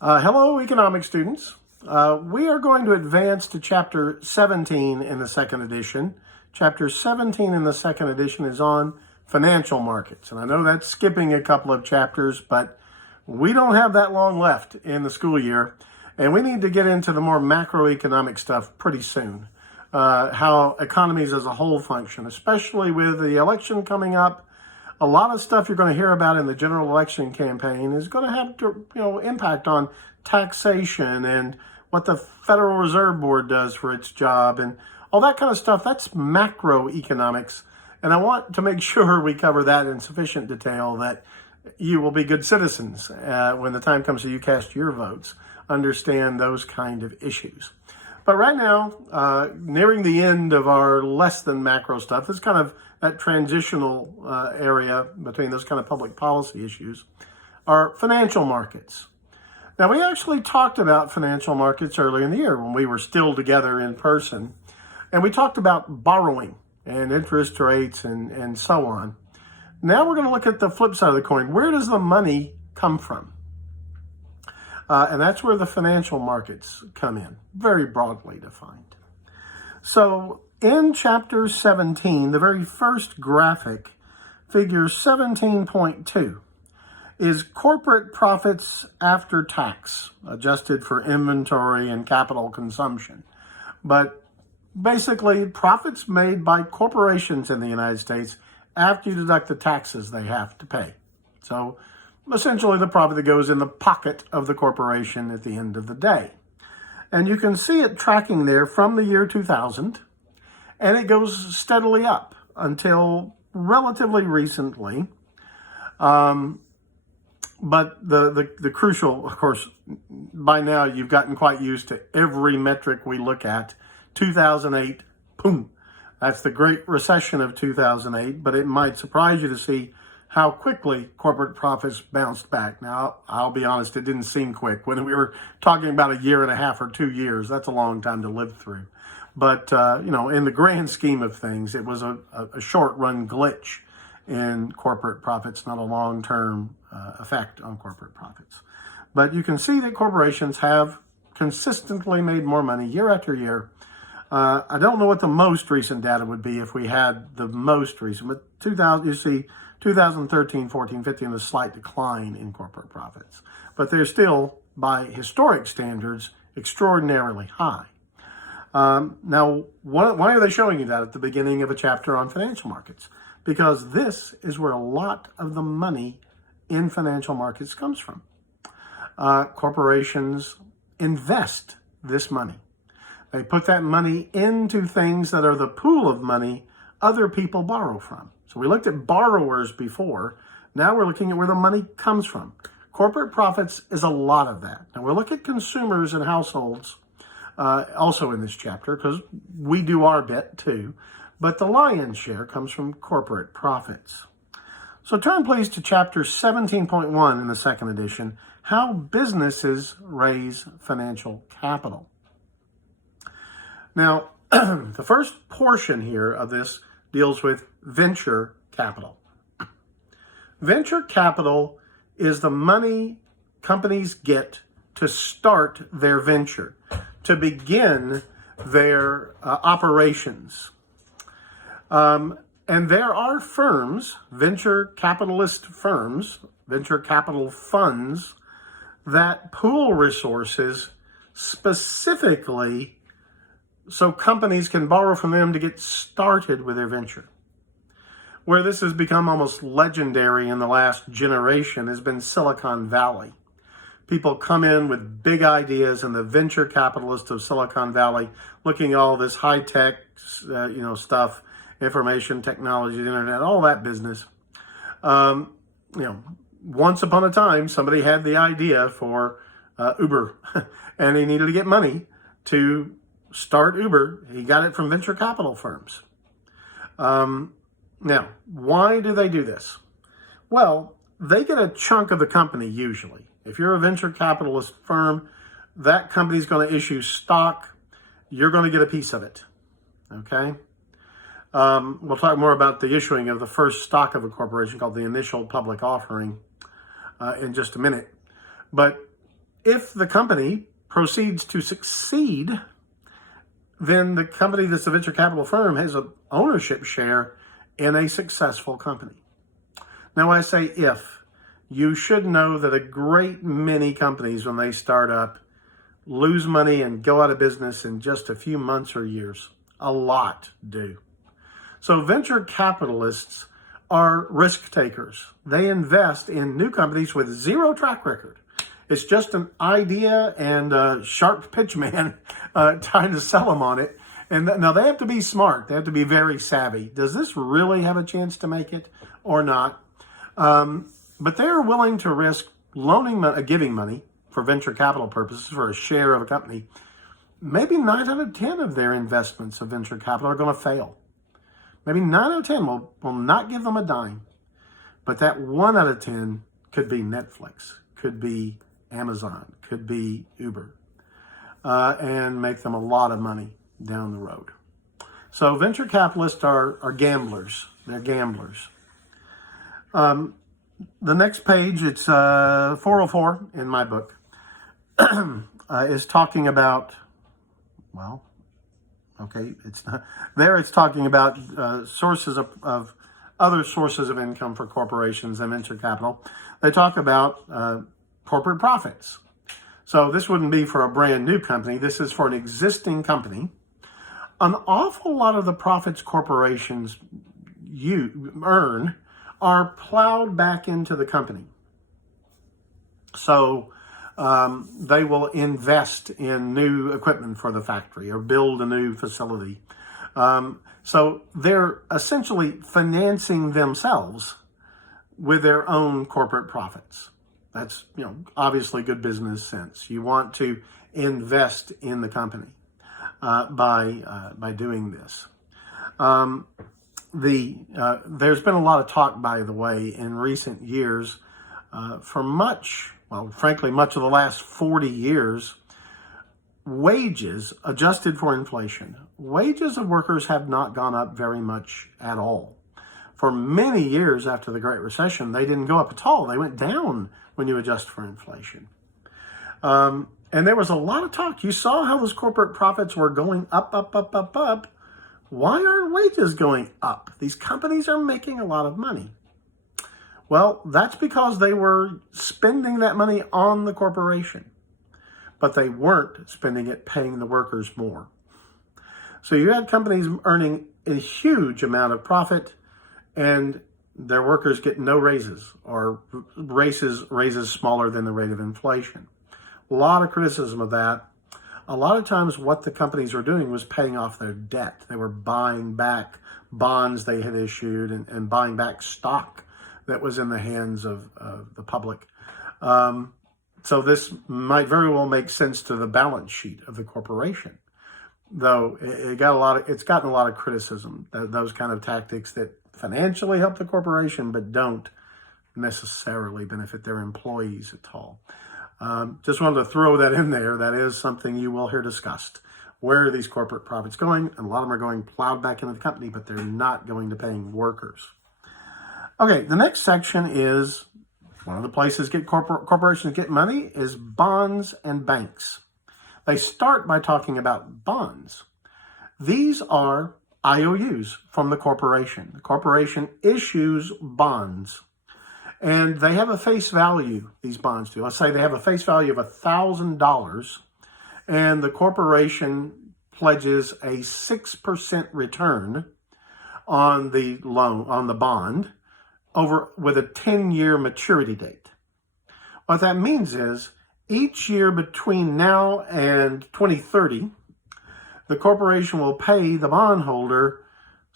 Hello, economic students. We are going to advance to chapter 17 in the second edition. Chapter 17 in the second edition is on financial markets. And I know that's skipping a couple of chapters, but we don't have that long left in the school year. And we need to get into the more macroeconomic stuff pretty soon. How economies as a whole function, especially with the election coming up. A lot of stuff you're going to hear about in the general election campaign is going to have impact on taxation and what the Federal Reserve Board does for its job and all that kind of stuff. That's macroeconomics. And I want to make sure we cover that in sufficient detail that you will be good citizens when the time comes to you cast your votes, understand those kind of issues. But right now, nearing the end of our less than macro stuff, this kind of that transitional area between those kind of public policy issues are financial markets. Now, we actually talked about financial markets earlier in the year when we were still together in person, and we talked about borrowing and interest rates and so on. Now we're going to look at the flip side of the coin. Where does the money come from? And that's where the financial markets come in, very broadly defined. So in chapter 17, the very first graphic, figure 17.2, is corporate profits after tax, adjusted for inventory and capital consumption. But basically, profits made by corporations in the United States after you deduct the taxes they have to pay. So essentially the profit that goes in the pocket of the corporation at the end of the day. And you can see it tracking there from the year 2000, and it goes steadily up until relatively recently. But the crucial, of course, by now you've gotten quite used to every metric we look at. 2008, boom, that's the Great Recession of 2008, but it might surprise you to see how quickly corporate profits bounced back. Now, I'll be honest, it didn't seem quick. When we were talking about a year and a half or 2 years, that's a long time to live through. But, in the grand scheme of things, it was a short-run glitch in corporate profits, not a long-term effect on corporate profits. But you can see that corporations have consistently made more money year after year. I don't know what the most recent data would be if we had the most recent, but 2013, 14, 15, a slight decline in corporate profits. But they're still, by historic standards, extraordinarily high. Now, why are they showing you that at the beginning of a chapter on financial markets? Because this is where a lot of the money in financial markets comes from. Corporations invest this money. They put that money into things that are the pool of money other people borrow from. So we looked at borrowers before. Now we're looking at where the money comes from. Corporate profits is a lot of that. Now we'll look at consumers and households also in this chapter because we do our bit too. But the lion's share comes from corporate profits. So turn please to chapter 17.1 in the second edition, How Businesses Raise Financial Capital. Now, the first portion here of this deals with venture capital. Venture capital is the money companies get to start their venture, to begin their operations. And there are firms, venture capitalist firms, venture capital funds, that pool resources specifically so companies can borrow from them to get started with their venture. Where this has become almost legendary in the last generation has been Silicon Valley. People come in with big ideas, and the venture capitalists of Silicon Valley, looking at all this high-tech, stuff, information technology, the internet, all that business. Once upon a time, somebody had the idea for Uber, and he needed to get money to start Uber. He got it from venture capital firms. Now, why do they do this? Well, they get a chunk of the company usually. If you're a venture capitalist firm, that company's going to issue stock. You're going to get a piece of it. Okay? We'll talk more about the issuing of the first stock of a corporation called the initial public offering in just a minute. But If the company proceeds to succeed, then the company that's a venture capital firm has an ownership share in a successful company. Now, I say if. You should know that a great many companies, when they start up, lose money and go out of business in just a few months or years. A lot do. So venture capitalists are risk takers. They invest in new companies with zero track record. It's just an idea and a sharp pitch man trying to sell them on it. And now they have to be smart. They have to be very savvy. Does this really have a chance to make it or not? But they're willing to risk giving money for venture capital purposes for a share of a company. Maybe 9 out of 10 of their investments of venture capital are going to fail. Maybe 9 out of 10 will not give them a dime. But that 1 out of 10 could be Netflix, could be Amazon, could be Uber, and make them a lot of money down the road. So venture capitalists are gamblers. They're gamblers. The next page, it's 404 in my book, is talking about, well, okay, it's not there. It's talking about sources of other sources of income for corporations and venture capital. They talk about corporate profits. So this wouldn't be for a brand new company. This is for an existing company. An awful lot of the profits corporations earn are plowed back into the company. So they will invest in new equipment for the factory or build a new facility. So they're essentially financing themselves with their own corporate profits. That's, obviously good business sense. You want to invest in the company by doing this. There's been a lot of talk, by the way, in recent years, frankly, much of the last 40 years, wages adjusted for inflation. Wages of workers have not gone up very much at all. For many years after the Great Recession, they didn't go up at all. They went down when you adjust for inflation. And there was a lot of talk. You saw how those corporate profits were going up, up, up, up, up. Why aren't wages going up? These companies are making a lot of money. Well, that's because they were spending that money on the corporation, but they weren't spending it paying the workers more. So you had companies earning a huge amount of profit and their workers get no raises or raises smaller than the rate of inflation. A lot of criticism of that. A lot of times what the companies were doing was paying off their debt. They were buying back bonds they had issued and buying back stock that was in the hands of the public. So this might very well make sense to the balance sheet of the corporation, though it's gotten a lot of criticism, those kind of tactics that financially help the corporation but don't necessarily benefit their employees at all. Just wanted to throw that in there. That is something you will hear discussed. Where are these corporate profits going? And a lot of them are going plowed back into the company, but they're not going to paying workers. Okay, the next section is one of the places corporations get money is bonds and banks. They start by talking about bonds. These are IOUs from the corporation. The corporation issues bonds. And they have a face value, these bonds do. Let's say they have a face value of $1,000, and the corporation pledges a 6% return on the loan, on the bond, with a 10-year maturity date. What that means is each year between now and 2030, the corporation will pay the bondholder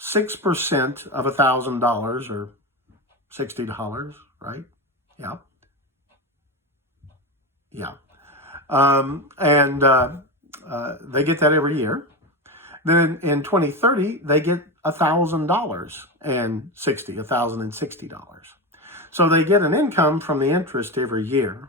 6% of $1,000 or $60, right? Yeah. They get that every year. Then in 2030, they get $1,060. So they get an income from the interest every year.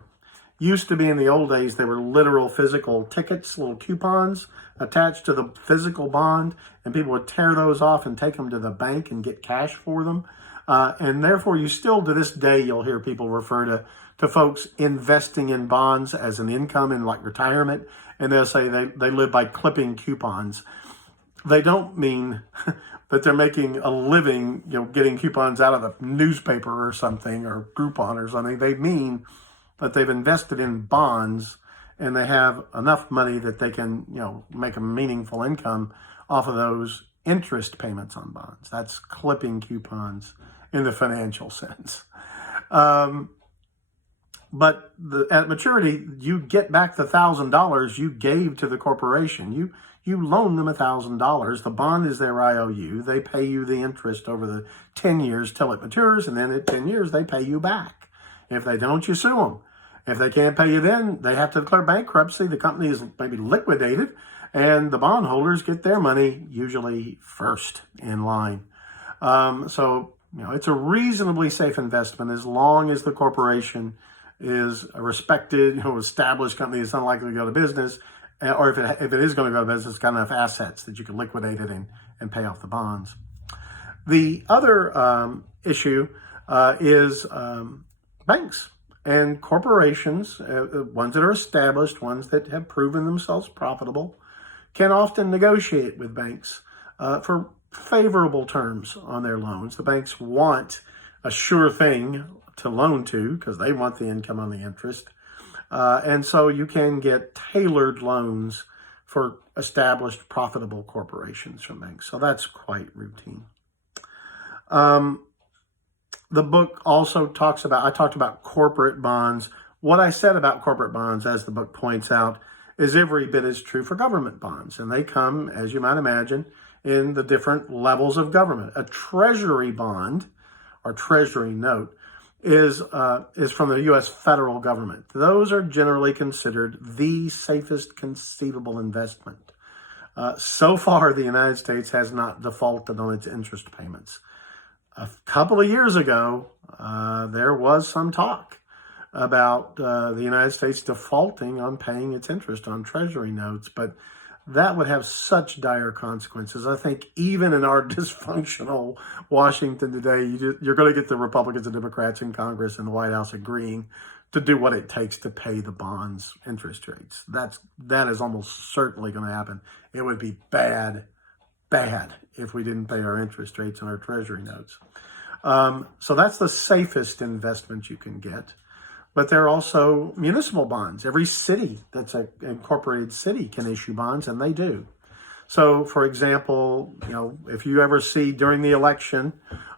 Used to be in the old days, they were literal physical tickets, little coupons attached to the physical bond, and people would tear those off and take them to the bank and get cash for them. And therefore, you still, to this day, you'll hear people refer to folks investing in bonds as an income in like retirement, and they'll say they live by clipping coupons. They don't mean that they're making a living, getting coupons out of the newspaper or something, or Groupon or something. They mean that they've invested in bonds and they have enough money that they can, make a meaningful income off of those interest payments on bonds. That's clipping coupons in the financial sense. But at maturity, you get back the $1,000 you gave to the corporation. You loan them $1,000. The bond is their IOU. They pay you the interest over the 10 years till it matures, and then at 10 years, they pay you back. If they don't, you sue them. If they can't pay you then, they have to declare bankruptcy. The company is maybe liquidated, and the bondholders get their money usually first in line. So it's a reasonably safe investment as long as the corporation is a respected, established company that's unlikely to go to business, or if it is going to go to business, it's got enough assets that you can liquidate it and pay off the bonds. The other issue is banks and corporations, ones that are established, ones that have proven themselves profitable, can often negotiate with banks for favorable terms on their loans. The banks want a sure thing to loan to because they want the income on the interest. And so you can get tailored loans for established profitable corporations from banks. So that's quite routine. The book also I talked about corporate bonds. What I said about corporate bonds, as the book points out, is every bit as true for government bonds. And they come, as you might imagine, in the different levels of government. A treasury bond or treasury note is from the U.S. federal government. Those are generally considered the safest conceivable investment. So far, the United States has not defaulted on its interest payments. A couple of years ago, there was some talk about the United States defaulting on paying its interest on treasury notes, but that would have such dire consequences. I think even in our dysfunctional Washington today, you're going to get the Republicans and Democrats in Congress and the White House agreeing to do what it takes to pay the bonds interest rates. That is almost certainly going to happen. It would be bad if we didn't pay our interest rates on our treasury notes. So that's the safest investment you can get. But there are also municipal bonds. Every city that's an incorporated city can issue bonds, and they do. So, for example, if you ever see during the election,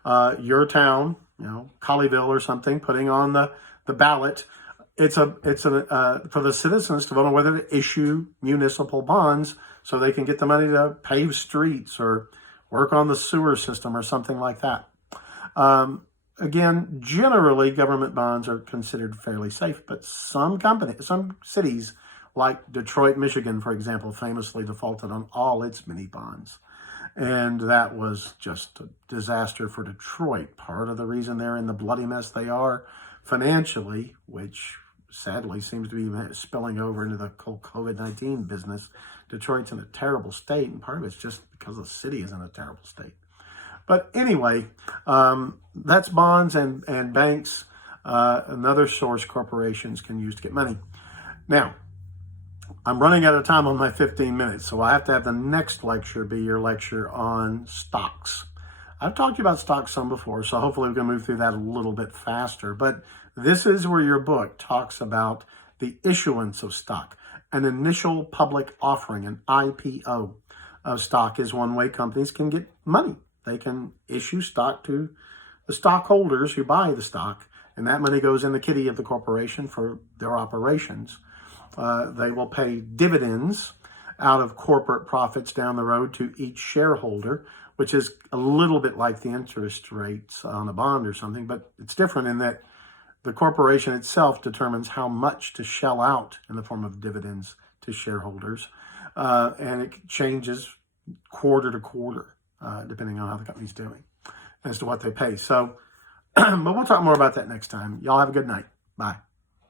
your town, Colleyville or something, putting on the ballot, it's for the citizens to vote on whether to issue municipal bonds so they can get the money to pave streets or work on the sewer system or something like that. Again, generally, government bonds are considered fairly safe, but some cities, like Detroit, Michigan, for example, famously defaulted on all its mini bonds. And that was just a disaster for Detroit. Part of the reason they're in the bloody mess they are financially, which sadly seems to be spilling over into the COVID-19 business. Detroit's in a terrible state, and part of it's just because the city is in a terrible state. But anyway, that's bonds and banks, another source corporations can use to get money. Now, I'm running out of time on my 15 minutes, so I have to have the next lecture be your lecture on stocks. I've talked to you about stocks some before, so hopefully we can move through that a little bit faster. But this is where your book talks about the issuance of stock. An initial public offering, an IPO of stock, is one way companies can get money. They can issue stock to the stockholders who buy the stock, and that money goes in the kitty of the corporation for their operations. They will pay dividends out of corporate profits down the road to each shareholder, which is a little bit like the interest rates on a bond or something, but it's different in that the corporation itself determines how much to shell out in the form of dividends to shareholders, and it changes quarter to quarter. Depending on how the company's doing as to what they pay. So, but we'll talk more about that next time. Y'all have a good night. Bye.